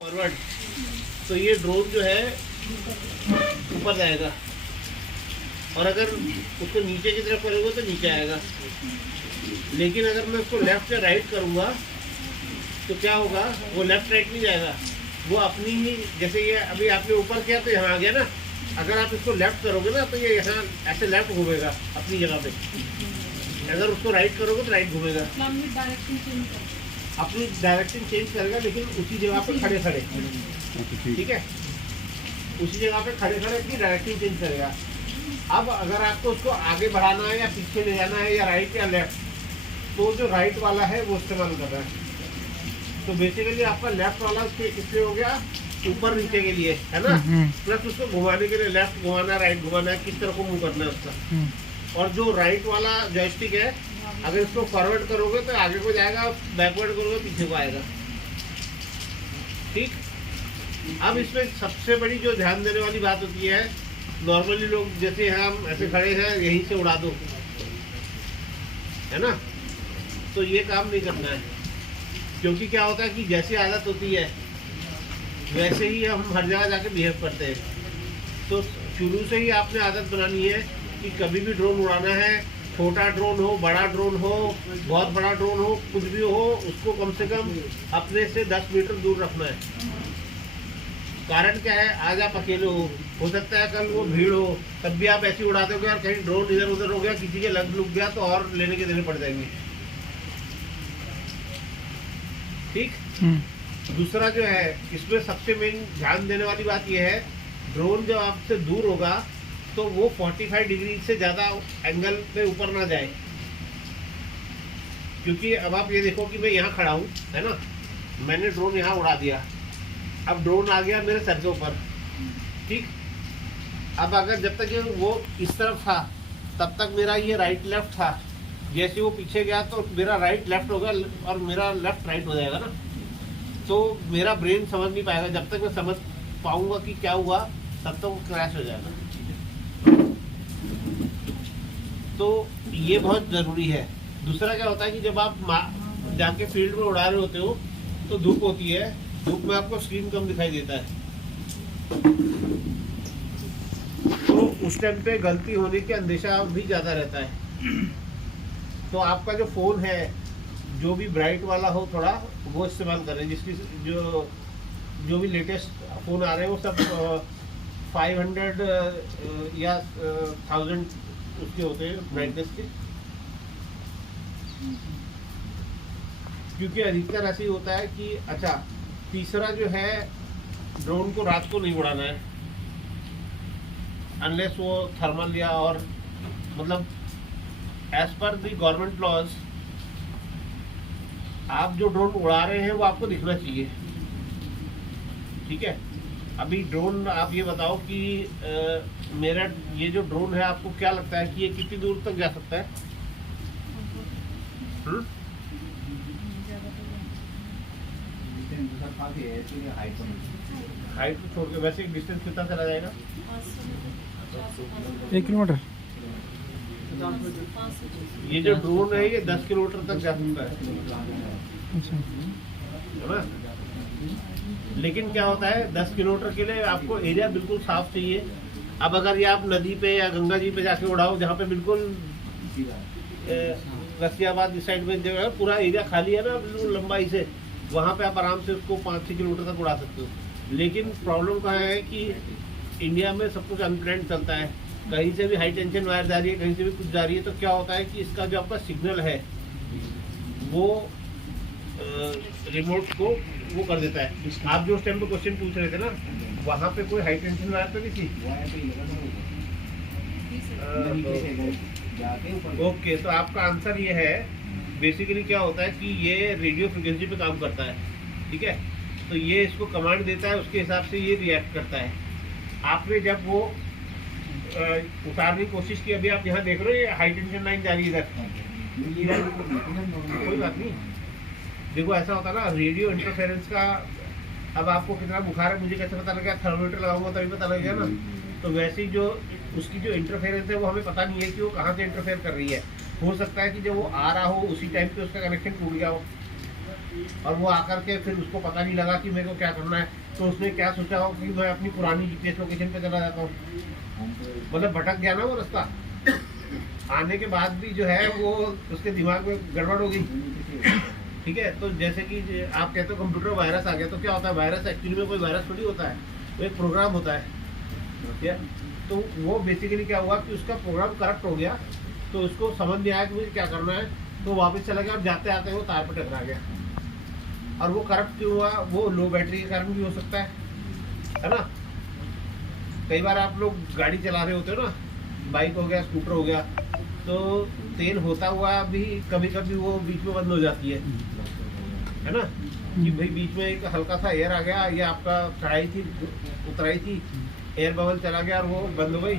Forward, तो ये drone जो है ऊपर जाएगा, और अगर उसको नीचे की तरफ करोगे तो नीचे आएगा। लेकिन अगर मैं उसको लेफ्ट या राइट करूँगा तो क्या होगा, वो लेफ्ट राइट नहीं जाएगा, वो अपनी ही, जैसे ये अभी आपने ऊपर किया तो यहाँ आ गया ना, अगर आप इसको लेफ्ट करोगे ना तो ये यहाँ ऐसे लेफ्ट घूमेगा अपनी जगह पे, अगर उसको राइट करोगे तो राइट घूमेगा, अपनी डायरेक्शन चेंज करेगा, लेकिन उसी जगह पे खड़े खड़े, ठीक है, उसी जगह पे खड़े खड़े अपनी डायरेक्शन चेंज करेगा। अब अगर आपको उसको आगे बढ़ाना है या पीछे ले जाना है या राइट या लेफ्ट, तो जो राइट वाला है वो इस्तेमाल कर रहा है। तो बेसिकली आपका लेफ्ट वाला इसलिए हो गया ऊपर नीचे के लिए, है ना, प्लस उसको घुमाने के लिए लेफ्ट घुमाना है, राइट घुमाना है, किस तरह को मूव करना है उसका। और जो राइट वाला जॉयस्टिक है, अगर इसको फॉरवर्ड करोगे तो आगे को जाएगा, बैकवर्ड करोगे पीछे को आएगा, ठीक। अब इसमें सबसे बड़ी जो ध्यान देने वाली बात होती है, नॉर्मली लोग जैसे हम ऐसे खड़े हैं यहीं से उड़ा दो, है ना, तो ये काम नहीं करना है, क्योंकि क्या होता है कि जैसी आदत होती है वैसे ही हम हर जगह जाके बिहेव करते हैं। तो शुरू से ही आपने आदत बनानी है कि कभी भी ड्रोन उड़ाना है, छोटा ड्रोन हो, बड़ा ड्रोन हो, बहुत बड़ा ड्रोन हो, कुछ भी हो, उसको कम से कम अपने से 10 मीटर दूर रखना है। कारण क्या है, आज आप अकेले हो सकता है कल वो भीड़ हो, तब भी आप ऐसे उड़ा दोगे, यार कहीं ड्रोन इधर उधर हो गया, किसी के लग लुक गया तो और लेने के देने पड़ जाएंगे, ठीक। दूसरा जो है, इसमें सबसे मेन ध्यान देने वाली बात यह है, ड्रोन जब आपसे दूर होगा तो वो 45 डिग्री से ज़्यादा एंगल पे ऊपर ना जाए, क्योंकि अब आप ये देखो कि मैं यहाँ खड़ा हूँ, है ना, मैंने ड्रोन यहाँ उड़ा दिया, अब ड्रोन आ गया मेरे सर के ऊपर, ठीक। अब अगर जब तक ये वो इस तरफ था तब तक मेरा ये राइट लेफ्ट था, जैसे वो पीछे गया तो मेरा राइट लेफ्ट होगा और मेरा लेफ्ट राइट हो जाएगा ना, तो मेरा ब्रेन समझ नहीं पाएगा। जब तक मैं समझ पाऊंगा कि क्या हुआ तब तक वो क्रैश हो जाएगा। तो ये बहुत ज़रूरी है। दूसरा क्या होता है कि जब आप जाके फील्ड में उड़ा रहे होते हो तो धूप होती है, धूप में आपको स्क्रीन कम दिखाई देता है, तो उस टाइम पे गलती होने की अंदेशा भी ज़्यादा रहता है। तो आपका जो फ़ोन है जो भी ब्राइट वाला हो थोड़ा, वो इस्तेमाल करें, जिसकी जो भी लेटेस्ट फ़ोन आ रहे हैं वो सब 500 या 1000 उसके होते हैं ब्राइटनेस के, क्योंकि अधिकतर ऐसे ही होता है कि अच्छा। तीसरा जो है, ड्रोन को रात को नहीं उड़ाना है अनलेस वो थर्मल या और मतलब as per the government laws, आप जो ड्रोन उड़ा रहे हैं वो आपको दिखना चाहिए, ठीक है। अभी ड्रोन, आप ये बताओ कि मेरा ये जो ड्रोन है आपको क्या लगता है कि ये कितनी दूर तक जा सकता है? हाइट को छोड़ के वैसे डिस्टेंस कितना चला जाएगा? 1 किलोमीटर। ये जो ड्रोन है ये 10 किलोमीटर तक जा सकता है ना। लेकिन क्या होता है, 10 किलोमीटर के लिए आपको एरिया बिल्कुल साफ चाहिए। अब अगर ये आप नदी पे या गंगा जी पे जाके उड़ाओ, जहाँ पे बिल्कुल गाजियाबाद इस साइड में जो है पूरा एरिया खाली है ना बिल्कुल लंबाई से, वहाँ पे आप आराम से उसको 5-6 किलोमीटर तक उड़ा सकते हो। लेकिन प्रॉब्लम कहाँ है कि इंडिया में सब कुछ अनप्लान्ड चलता है, कहीं से भी हाई टेंशन वायर जा रही है, कहीं से भी कुछ जा रही है, तो क्या होता है कि इसका जो आपका सिग्नल है वो रिमोट को वो कर देता है। आप जो उस टाइम पे क्वेश्चन पूछ रहे थे ना, वहाँ पे कोई हाई टेंशन वायर तो नहीं थी। ओके, तो आपका आंसर ये है, बेसिकली क्या होता है कि ये रेडियो फ्रिक्वेंसी पे काम करता है, ठीक है। तो ये इसको कमांड देता है, उसके हिसाब से ये रिएक्ट करता है। आपने जब वो उतारने की कोशिश की, अभी आप यहाँ देख रहे हो ये हाई टेंशन लाइन जा रही है इधर, कोई बात नहीं। देखो ऐसा होता है ना रेडियो इंटरफेरेंस का, अब आपको कितना बुखार है मुझे कैसे पता लगेगा, थर्मोमीटर लगाऊंगा तभी पता लगेगा ना। तो वैसे ही जो उसकी जो इंटरफेरेंस है वो हमें पता नहीं है कि वो कहाँ से इंटरफेयर कर रही है। हो सकता है कि जब वो आ रहा हो उसी टाइम पे उसका कनेक्शन टूट गया हो, और वो आकर के फिर उसको पता नहीं लगा कि मेरे को क्या करना है, तो उसने क्या सोचा हो कि मैं अपनी पुरानी जीपीएस लोकेशन पे चला जाता हूँ, मतलब भटक गया ना वो रास्ता। आने के बाद भी जो है वो उसके दिमाग में गड़बड़ हो गई। ठीक है, तो जैसे कि आप कहते हो कंप्यूटर वायरस आ गया, तो क्या होता है, वायरस एक्चुअली में कोई वायरस थोड़ी होता है, वो एक प्रोग्राम होता है। ठीक है, तो वो बेसिकली क्या हुआ कि उसका प्रोग्राम करप्ट हो गया, तो उसको समझ नहीं आया कि मुझे क्या करना है, तो वापस चला गया और जाते आते वो तार पर टकरा गया। और वो करप्ट क्यों हुआ, वो लो बैटरी के कारण भी हो सकता है ना। कई बार आप लोग गाड़ी चला रहे होते हो ना, बाइक हो गया, स्कूटर हो गया, तो तेल होता हुआ भी कभी कभी वो बीच में बंद हो जाती है ना, कि भाई बीच में एक हल्का सा एयर आ गया, या आपका चढ़ाई थी उतराई थी, एयर बबल चला गया और वो बंद हो गई।